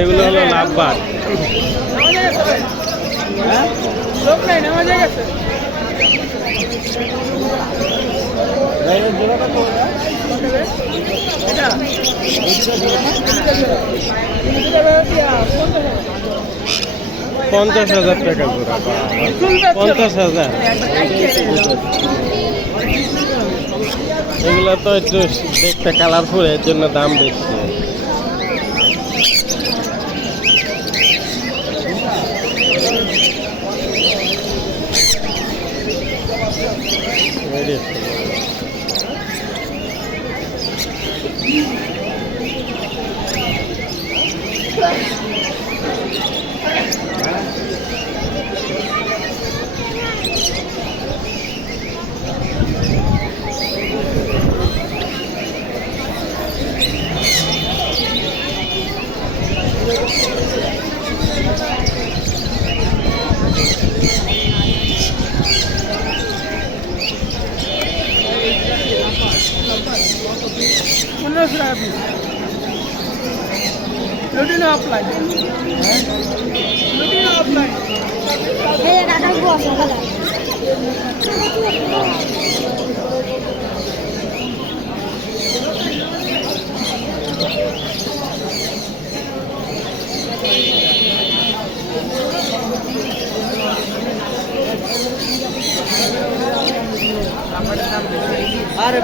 এগুলো হলো লাভবান। লোক নাই নামা যায় গেছে পঞ্চাশ হাজার টাকা জোড়া। 50,000। এগুলো তো একটু দেখতে কালারফুল, এর জন্য দাম বেশি। রুটিন অফলাইন রুটিন অফলাইন আরে